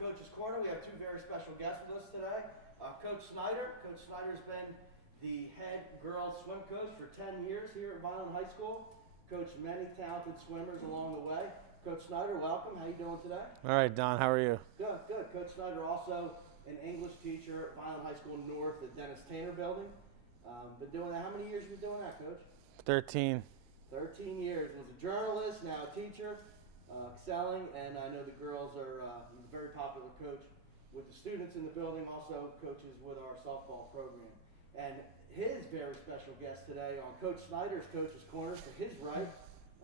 Coach's Corner. We have two very special guests with us today. Coach Snyder. Coach Snyder's been the head girls swim coach for 10 years here at Vineland High School. Coached many talented swimmers along the way. Coach Snyder, welcome. How you doing today? All right, Don, how are you? Good, good. Coach Snyder also an English teacher at Vineland High School North at Dennis Tanner Building. Been doing that. How many years have you been doing that, Coach? 13. 13 years. Was a journalist, now a teacher, excelling, and I know the girls are, he's a very popular coach with the students in the building, also coaches with our softball program. And his very special guest today on Coach Snyder's Coach's Corner, to his right,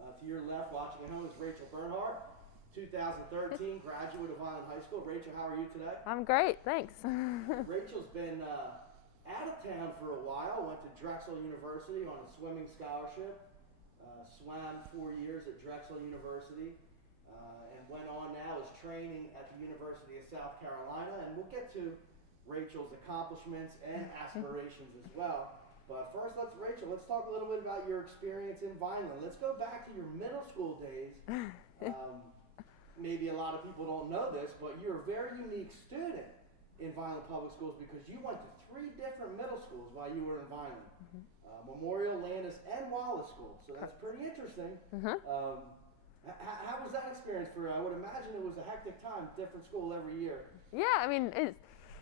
to your left, watching at home, is Rachel Bernhardt, 2013 graduate of Vineland High School. Rachel, how are you today? I'm great, thanks. Rachel's been out of town for a while, went to Drexel University on a swimming scholarship, swam 4 years at Drexel University, and went on now is training at the University of South Carolina, and we'll get to Rachel's accomplishments and aspirations as well. But first, Rachel, let's talk a little bit about your experience in Vineland. Let's go back to your middle school days. Maybe a lot of people don't know this, but you're a very unique student in Vineland Public Schools because you went to 3 different middle schools while you were in Vineland. Memorial, Landis, and Wallace School. So that's pretty interesting. How was that experience for you? I would imagine it was a hectic time, different school every year. Yeah, I mean, it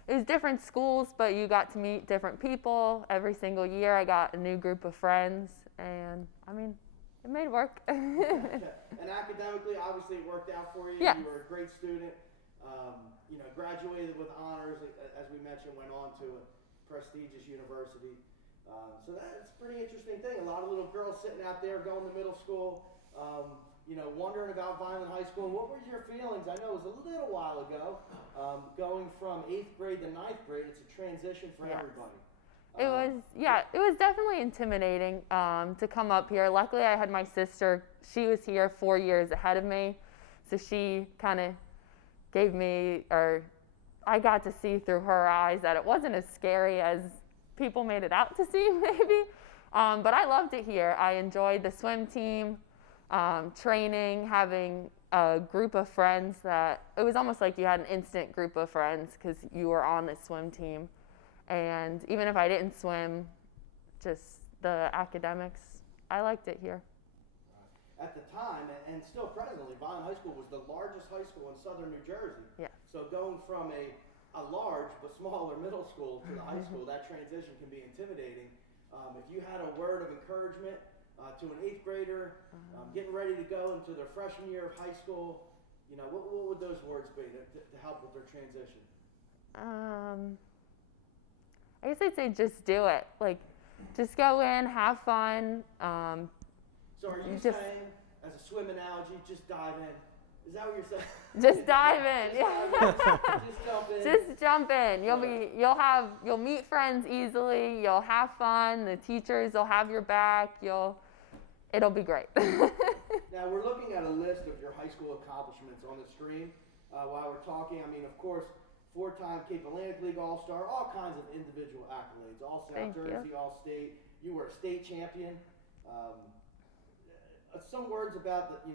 was different schools, but you got to meet different people every single year. I got a new group of friends, and I mean, it made work. And academically, obviously, it worked out for you. Yeah. You were a great student. Graduated with honors, as we mentioned, went on to a prestigious university. So that's a pretty interesting thing. A lot of little girls sitting out there going to middle school, wondering about Vineland High School. What were your feelings? I know it was a little while ago, going from 8th grade to 9th grade. It's a transition for everybody. It was definitely intimidating to come up here. Luckily, I had my sister. She was here 4 years ahead of me, so she kind of gave me, or I got to see through her eyes that it wasn't as scary as people made it out to see, maybe. But I loved it here. I enjoyed the swim team, training, having a group of friends that it was almost like you had an instant group of friends because you were on the swim team. And even if I didn't swim, just the academics, I liked it here. At the time, and still presently, Vineland High School was the largest high school in southern New Jersey. Yeah. So going from a large but smaller middle school to the high school, that transition can be intimidating. If you had a word of encouragement to an 8th grader getting ready to go into their freshman year of high school, what would those words be to help with their transition? I guess I'd say just do it. Like, just go in, have fun. So are you saying, as a swim analogy, just dive in? Is that what you're saying? Just dive in, yeah. Just jump in. Just jump in. You'll meet friends easily. You'll have fun. The teachers will have your back. It'll be great. Now we're looking at a list of your high school accomplishments on the screen while we're talking. I mean, of course, 4-time Cape Atlantic League All-Star, all kinds of individual accolades. All South Jersey, All State. You were a state champion. Some words about the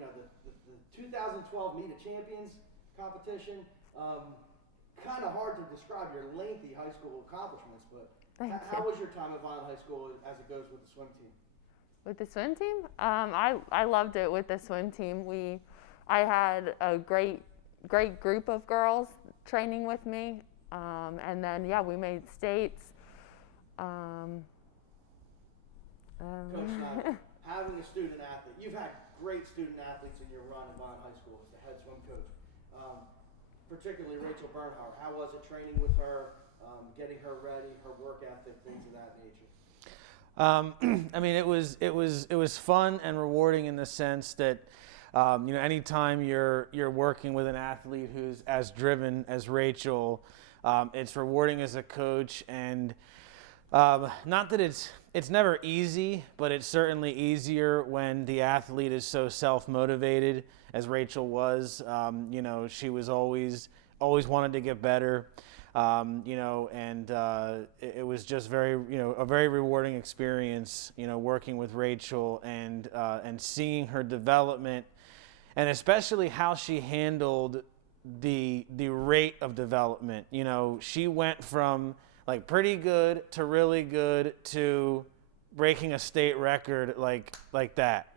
2012 Meet of Champions competition. Kind of hard to describe your lengthy high school accomplishments, but how was your time at Vineland High School as it goes with the swim team? With the swim team? I loved it with the swim team. I had a great group of girls training with me, and then we made states. Coach Snyder, having a student athlete, you've had great student athletes in your run at Vineland High School as the head swim coach. Particularly Rachel Bernhardt. How was it training with her, getting her ready, her work ethic, things of that nature? I mean, it was fun and rewarding in the sense that anytime you're working with an athlete who's as driven as Rachel, it's rewarding as a coach. And not that it's never easy, but it's certainly easier when the athlete is so self-motivated as Rachel was. She was always wanted to get better. It was just a very rewarding experience, working with Rachel and seeing her development, and especially how she handled the rate of development. You know, she went from like pretty good to really good to breaking a state record like that.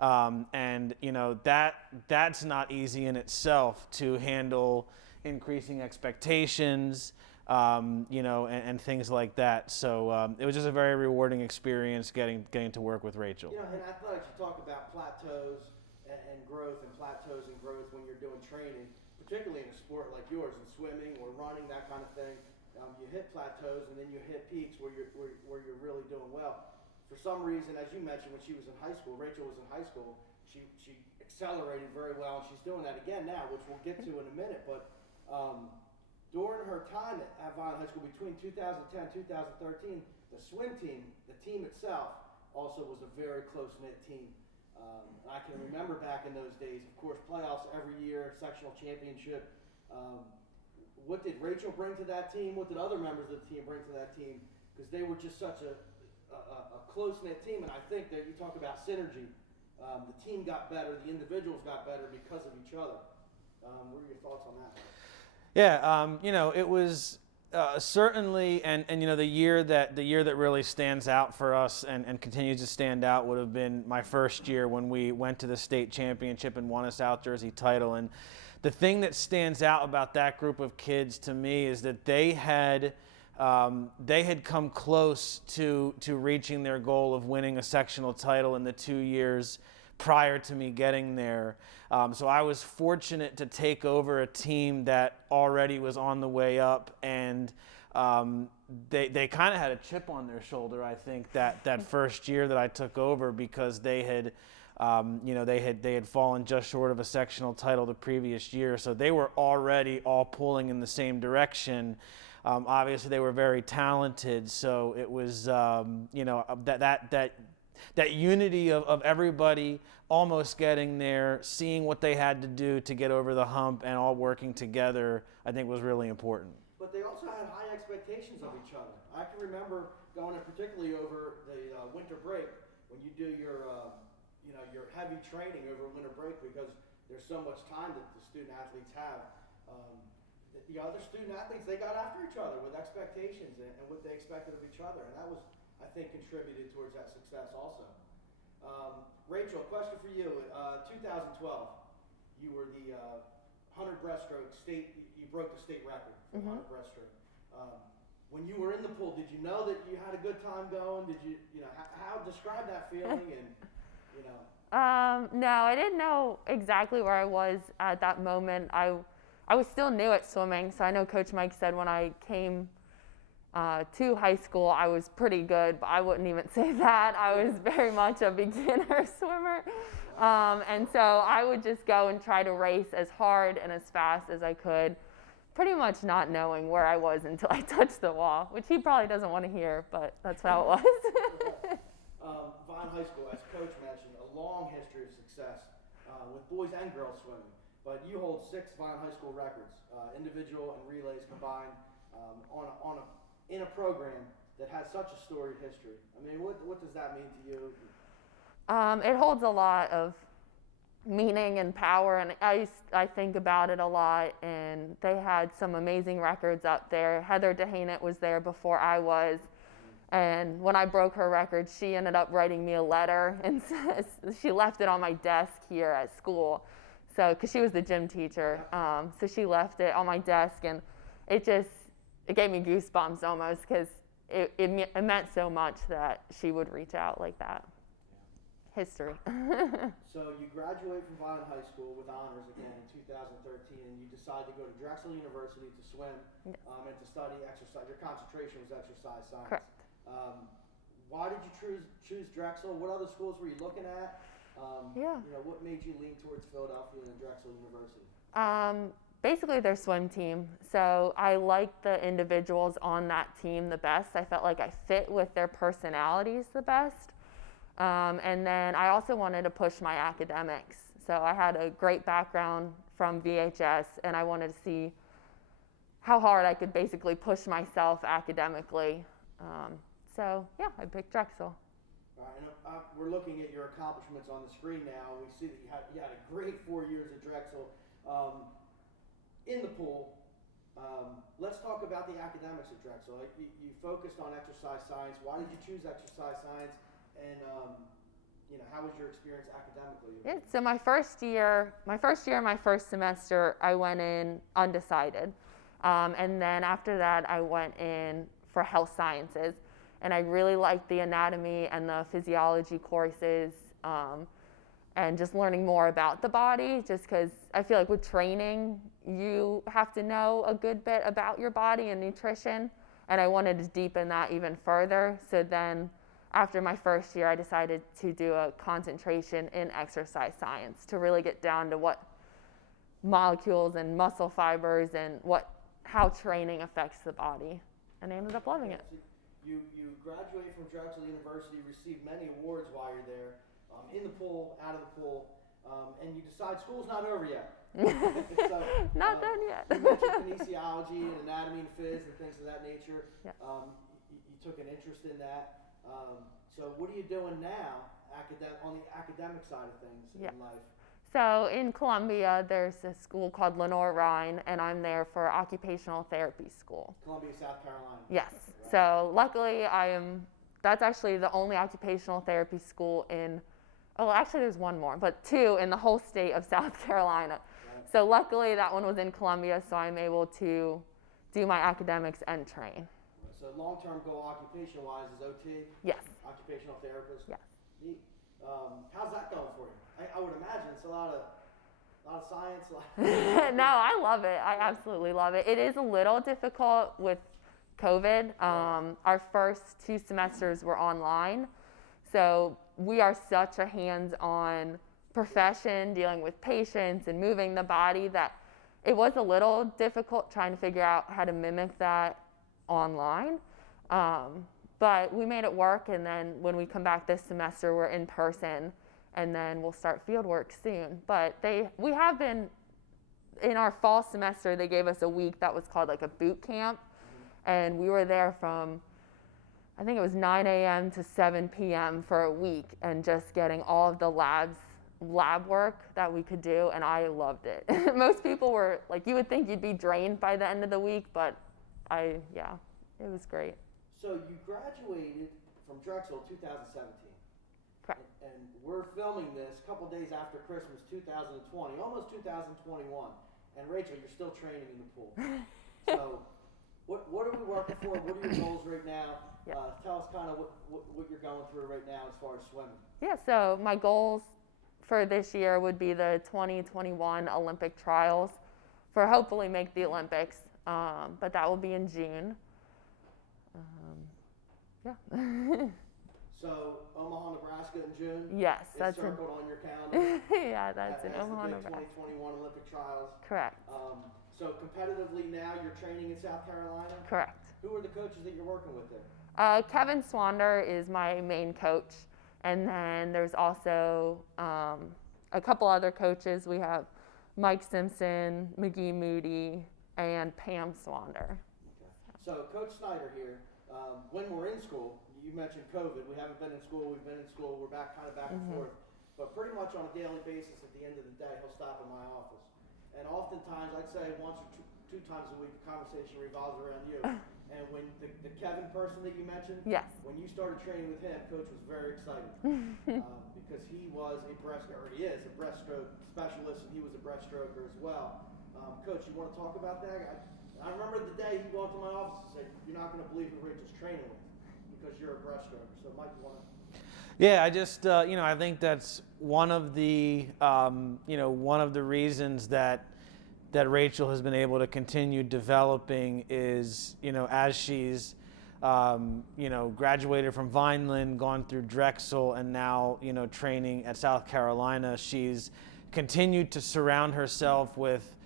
And you know, that's not easy in itself to handle increasing expectations, you know, and things like that. So it was just a very rewarding experience getting to work with Rachel. You know, in athletics, you talk about plateaus and growth, when you're doing training, particularly in a sport like yours, in swimming or running, that kind of thing. You hit plateaus and then you hit peaks where you're really doing well. For some reason, as you mentioned, when she was in high school, Rachel was in high school, she accelerated very well, and she's doing that again now, which we'll get to in a minute. But during her time at Vineland High School, between 2010 and 2013, the swim team, the team itself, also was a very close-knit team. I can remember back in those days, of course, playoffs every year, sectional championship. What did Rachel bring to that team? What did other members of the team bring to that team? Because they were just such a close-knit team, and I think that you talk about synergy. The team got better, the individuals got better because of each other. What are your thoughts on that? Yeah, you know, it was certainly, and you know, the year that really stands out for us and continues to stand out would have been my first year when we went to the state championship and won a South Jersey title. And the thing that stands out about that group of kids to me is that they had come close to reaching their goal of winning a sectional title in the 2 years prior to me getting there. So I was fortunate to take over a team that already was on the way up, and they kind of had a chip on their shoulder, I think, that first year that I took over, because they had you know, they had fallen just short of a sectional title the previous year, so they were already all pulling in the same direction. Obviously, they were very talented, so it was you know, that unity of everybody almost getting there, seeing what they had to do to get over the hump, and all working together, I think was really important. But they also had high expectations of each other. I can remember going in, particularly over the winter break, when you do your you know, your heavy training over winter break, because there's so much time that the student athletes have. The other student athletes, they got after each other with expectations and what they expected of each other, and that was, I think, contributed towards that success also. Rachel, question for you. 2012, you were the 100 breaststroke state. You broke the state record for 100 breaststroke. When you were in the pool, did you know that you had a good time going? Did you know, how describe that feeling and, you know? No, I didn't know exactly where I was at that moment. I was still new at swimming, so I know Coach Mike said when I came to high school I was pretty good, but I wouldn't even say that. I was very much a beginner swimmer. And so I would just go and try to race as hard and as fast as I could, pretty much not knowing where I was until I touched the wall, which he probably doesn't want to hear, but that's how it was. Vineland High School, as Coach mentioned, a long history of success with boys and girls swimming. But you hold 6 Vineland High School records, individual and relays combined, in a program that has such a storied history. I mean, what does that mean to you? It holds a lot of meaning and power, and I think about it a lot, and they had some amazing records up there. Heather DeHanet was there before I was, and when I broke her record, she ended up writing me a letter, and she left it on my desk here at school. So, because she was the gym teacher, so she left it on my desk, and it gave me goosebumps almost, because it meant so much that she would reach out like that. Yeah. History. So you graduate from Vineland High School with honors again in 2013, and you decide to go to Drexel University to swim and to study exercise. Your concentration was exercise science. Correct. Why did you choose Drexel? What other schools were you looking at? You know, what made you lean towards Philadelphia and Drexel University? Basically their swim team. So I liked the individuals on that team the best. I felt like I fit with their personalities the best. And then I also wanted to push my academics. So I had a great background from VHS, and I wanted to see how hard I could basically push myself academically. So yeah, I picked Drexel. All right, and we're looking at your accomplishments on the screen now. We see that you had a great 4 years at Drexel. in the pool, let's talk about the academics at Drexel. You focused on exercise science. Why did you choose exercise science? And how was your experience academically? Yeah, so my first year, my first semester, I went in undecided. And then after that, I went in for health sciences. And I really liked the anatomy and the physiology courses, and just learning more about the body, just because I feel like with training, you have to know a good bit about your body and nutrition. And I wanted to deepen that even further. So then after my first year, I decided to do a concentration in exercise science to really get down to what molecules and muscle fibers and how training affects the body. And I ended up loving it. You graduated from Drexel University, received many awards while you're there, in the pool, out of the pool, and you decide school's not over yet. So, not done yet. You mentioned kinesiology and anatomy and phys and things of that nature. Yeah. You took an interest in that. So what are you doing now on the academic side of things in life? So in Columbia, there's a school called Lenore Rhine, and I'm there for occupational therapy school. Columbia, South Carolina. Yes. Right. So luckily, that's actually the only occupational therapy school actually there's one more, but two in the whole state of South Carolina. Right. So luckily, that one was in Columbia, so I'm able to do my academics and train. So long-term goal occupation-wise is OT? Yes. Occupational therapist? Yes. Neat. How's that going for you? I would imagine it's a lot of science. No, I love it. I absolutely love it. It is a little difficult with COVID. Our first 2 semesters were online. So we are such a hands-on profession dealing with patients and moving the body that it was a little difficult trying to figure out how to mimic that online. But we made it work, and then when we come back this semester, we're in person, and then we'll start field work soon. But we have been, in our fall semester, they gave us a week that was called like a boot camp, and we were there from, I think it was 9 a.m. to 7 p.m. for a week, and just getting all of the lab work that we could do, and I loved it. Most people were, like, you would think you'd be drained by the end of the week, but it was great. So you graduated from Drexel 2017. Correct. And we're filming this a couple days after Christmas 2020, almost 2021. And Rachel, you're still training in the pool. So what are we working for? What are your goals right now? Tell us kind of what you're going through right now as far as swimming. Yeah, so my goals for this year would be the 2021 Olympic trials for hopefully make the Olympics, but that will be in June. So Omaha, Nebraska in June? Yes. It's circled on your calendar? Yeah, that's in Omaha, the big Nebraska. 2021 Olympic trials. Correct. So competitively now you're training in South Carolina? Correct. Who are the coaches that you're working with there? Kevin Swander is my main coach, and then there's also a couple other coaches. We have Mike Simpson, McGee Moody, and Pam Swander. Okay. So Coach Snyder here, when we're in school, you mentioned COVID. We haven't been in school. We've been in school. We're back and forth. But pretty much on a daily basis, at the end of the day, he'll stop in my office. And oftentimes, I'd say once or two times a week, the conversation revolves around you. And when the Kevin person that you mentioned, Yes. when you started training with him, Coach was very excited because he was he is a breaststroke specialist, and he was a breaststroker as well. Coach, you want to talk about that? I remember the day he walked to my office and said, "You're not going to believe who Rachel's training with because you're a breaststroker." So, Mike, you want to? Yeah, I just I think that's one of the reasons that Rachel has been able to continue developing is as she's graduated from Vineland, gone through Drexel, and now training at South Carolina, she's continued to surround herself with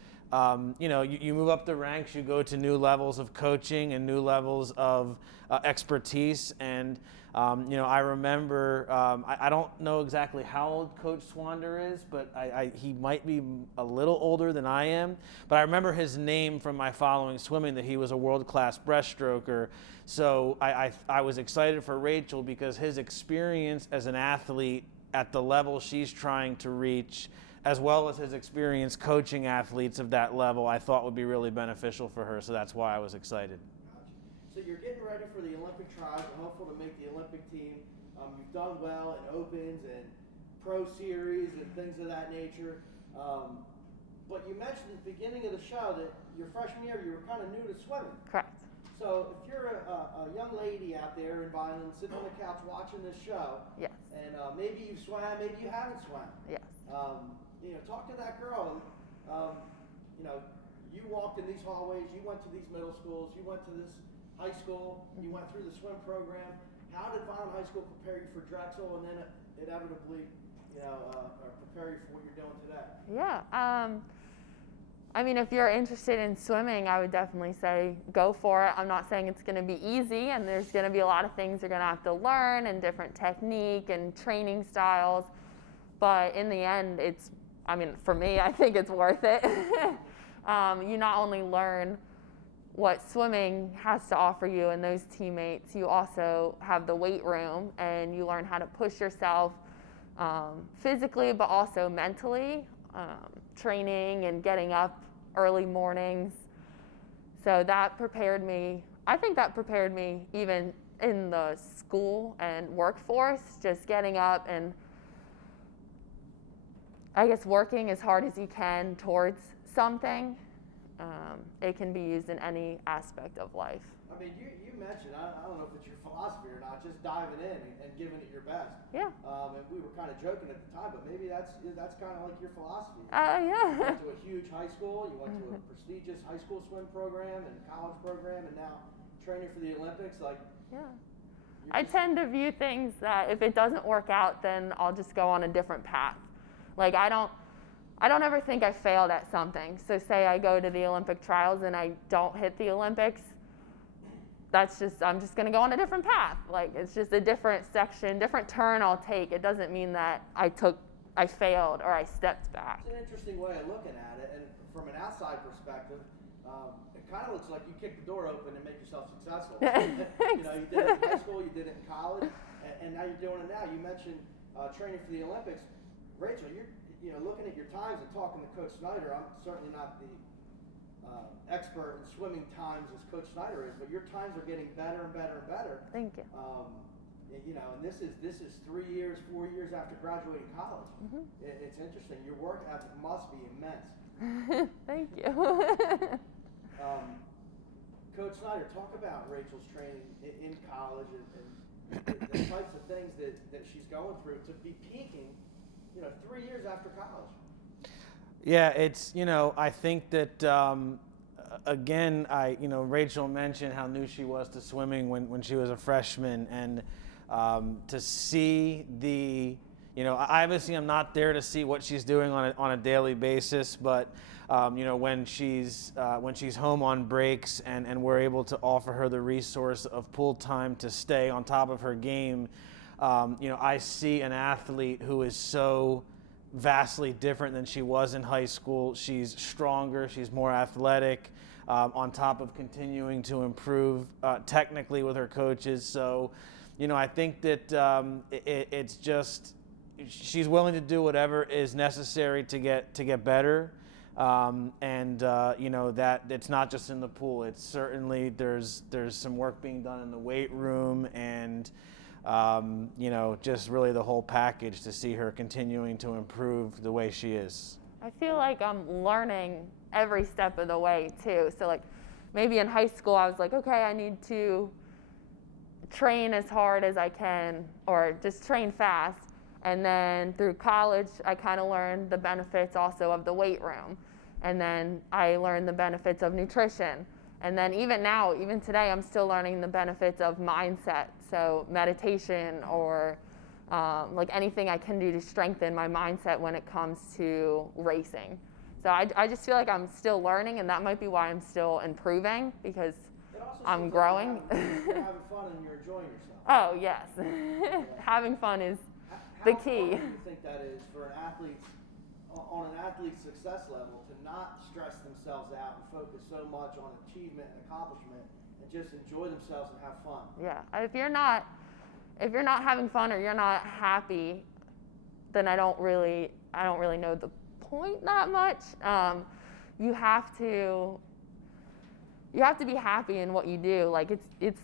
you move up the ranks, you go to new levels of coaching and new levels of expertise. And, I remember, I don't know exactly how old Coach Swander is, but he might be a little older than I am. But I remember his name from my following swimming, that he was a world-class breaststroker. So I was excited for Rachel because his experience as an athlete at the level she's trying to reach as well as his experience coaching athletes of that level, I thought would be really beneficial for her. So that's why I was excited. So you're getting ready for the Olympic trials and hopeful to make the Olympic team. You've done well in opens and pro series and things of that nature. But you mentioned at the beginning of the show that your freshman year you were kind of new to swimming. Correct. So if you're a young lady out there in Vineland sitting on the couch watching this show, Yes. and maybe you've swam, maybe you haven't swam. Yes. Talk to that girl. You walked in these hallways, you went to these middle schools, you went to this high school, you went through the swim program. How did Vineland High School prepare you for Drexel, and then inevitably, prepare you for what you're doing today? Yeah. I mean, if you're interested in swimming, I would definitely say go for it. I'm not saying it's going to be easy, and there's going to be a lot of things you're going to have to learn and different technique and training styles. But in the end, for me, I think it's worth it. You not only learn what swimming has to offer you and those teammates, you also have the weight room, and you learn how to push yourself physically, but also mentally. Training and getting up early mornings. So that prepared me. I think that prepared me even in the school and workforce, just getting up and I guess working as hard as you can towards something. It can be used in any aspect of life. I mean, you mentioned, I don't know if it's your philosophy or not, just diving in and giving it your best. Yeah. And we were kind of joking at the time, but maybe that's kind of like your philosophy. Yeah. You went to a huge high school, you went to a prestigious high school swim program and college program, and now training for the Olympics. Yeah. I tend to view things that if it doesn't work out, then I'll just go on a different path. Like I don't ever think I failed at something. So say I go to the Olympic trials and I don't hit the Olympics, I'm just going to go on a different path. Like it's just a different section, different turn I'll take. It doesn't mean that I failed or I stepped back. It's an interesting way of looking at it, and from an outside perspective, it kind of looks like you kicked the door open and make yourself successful. You did it in high school, you did it in college, and now you're doing it now. You mentioned training for the Olympics. Rachel, you're looking at your times and talking to Coach Snyder. I'm certainly not the expert in swimming times as Coach Snyder is, but your times are getting better and better and better. Thank you. And this is 3 years, 4 years after graduating college. Mm-hmm. It's interesting. Your work ethic must be immense. Thank you. Coach Snyder, talk about Rachel's training in college and the types of things that she's going through to be peaking, 3 years after college. Yeah, it's, I think that, again, Rachel mentioned how new she was to swimming when she was a freshman, and to see obviously I'm not there to see what she's doing on a daily basis, but when she's home on breaks and we're able to offer her the resource of pool time to stay on top of her game, I see an athlete who is so vastly different than she was in high school. She's stronger, she's more athletic, on top of continuing to improve technically with her coaches. So, I think that it's just she's willing to do whatever is necessary to get better, that it's not just in the pool. It's certainly there's some work being done in the weight room and. Just really the whole package to see her continuing to improve the way she is. I feel like I'm learning every step of the way too. So like maybe in high school I was like, okay, I need to train as hard as I can or just train fast. And then through college, I kind of learned the benefits also of the weight room. And then I learned the benefits of nutrition. And then even now, even today, I'm still learning the benefits of mindset. So meditation or like anything I can do to strengthen my mindset when it comes to racing. So I just feel like I'm still learning, and that might be why I'm still improving, because I'm growing. Like you're having fun and you're enjoying yourself. Oh, yes. Having fun is the key. How important do you think that is for an athlete, on an athlete's success level, to not stress themselves out and focus so much on achievement and accomplishment and just enjoy themselves and have fun? Yeah. If you're not having fun or you're not happy, then I don't really know the point that much. You have to be happy in what you do. Like it's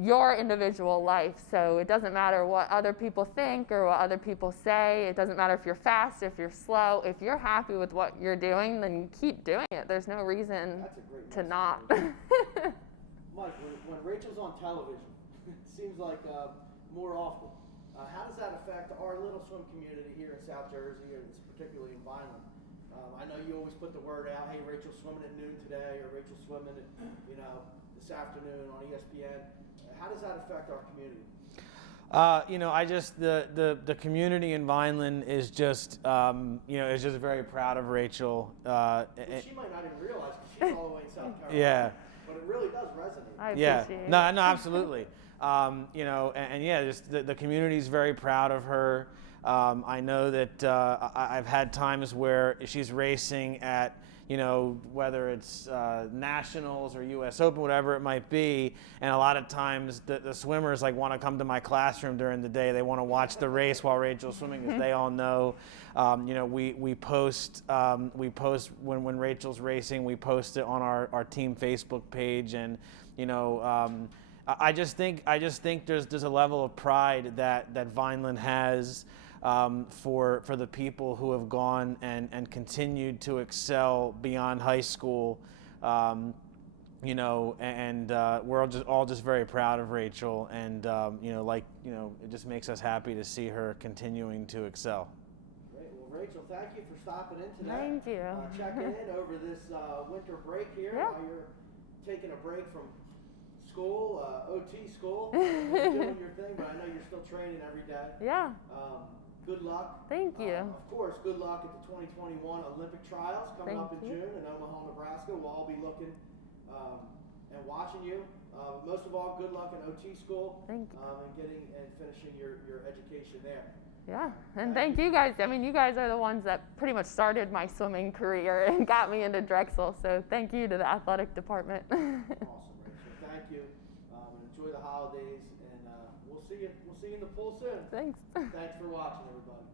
your individual life, so it doesn't matter what other people think or what other people say. It doesn't matter if you're fast, if you're slow. If you're happy with what you're doing, then you keep doing it. There's no reason to not. Mike, when Rachel's on television, it seems like more often, how does that affect our little swim community here in South Jersey, and particularly in Vineland? I know you always put the word out, hey, Rachel's swimming at noon today, or Rachel's swimming at, this afternoon on ESPN. How does that affect our community? I just the community in Vineland is just is just very proud of Rachel. She might not even realize because she's all the way in South Carolina. Yeah. But it really does resonate. I appreciate it. No, absolutely. Just the community is very proud of her. I know that I've had times where she's racing at, whether it's nationals or U.S. Open, whatever it might be, and a lot of times the swimmers want to come to my classroom during the day. They want to watch the race while Rachel's swimming, because they all know. We post when Rachel's racing. We post it on our team Facebook page, and I just think there's a level of pride that Vineland has. For the people who have gone and continued to excel beyond high school, we're all just very proud of Rachel, and it just makes us happy to see her continuing to excel. Great. Well, Rachel, thank you for stopping in today. Thank you. Checking in over this winter break here, Yeah. while you're taking a break from school, OT school, doing your thing, but I know you're still training every day. Yeah. Good luck. Thank you. Of course, good luck at the 2021 Olympic trials coming up in June in Omaha, Nebraska. We'll all be looking and watching you. Most of all, good luck in OT school. Thank you. And finishing your education there. Yeah, and thank you guys. I mean, you guys are the ones that pretty much started my swimming career and got me into Drexel. So thank you to the athletic department. Awesome, Rachel. Thank you. And enjoy the holidays. And we'll see you in the pool soon. Thanks. Thanks for watching, everybody.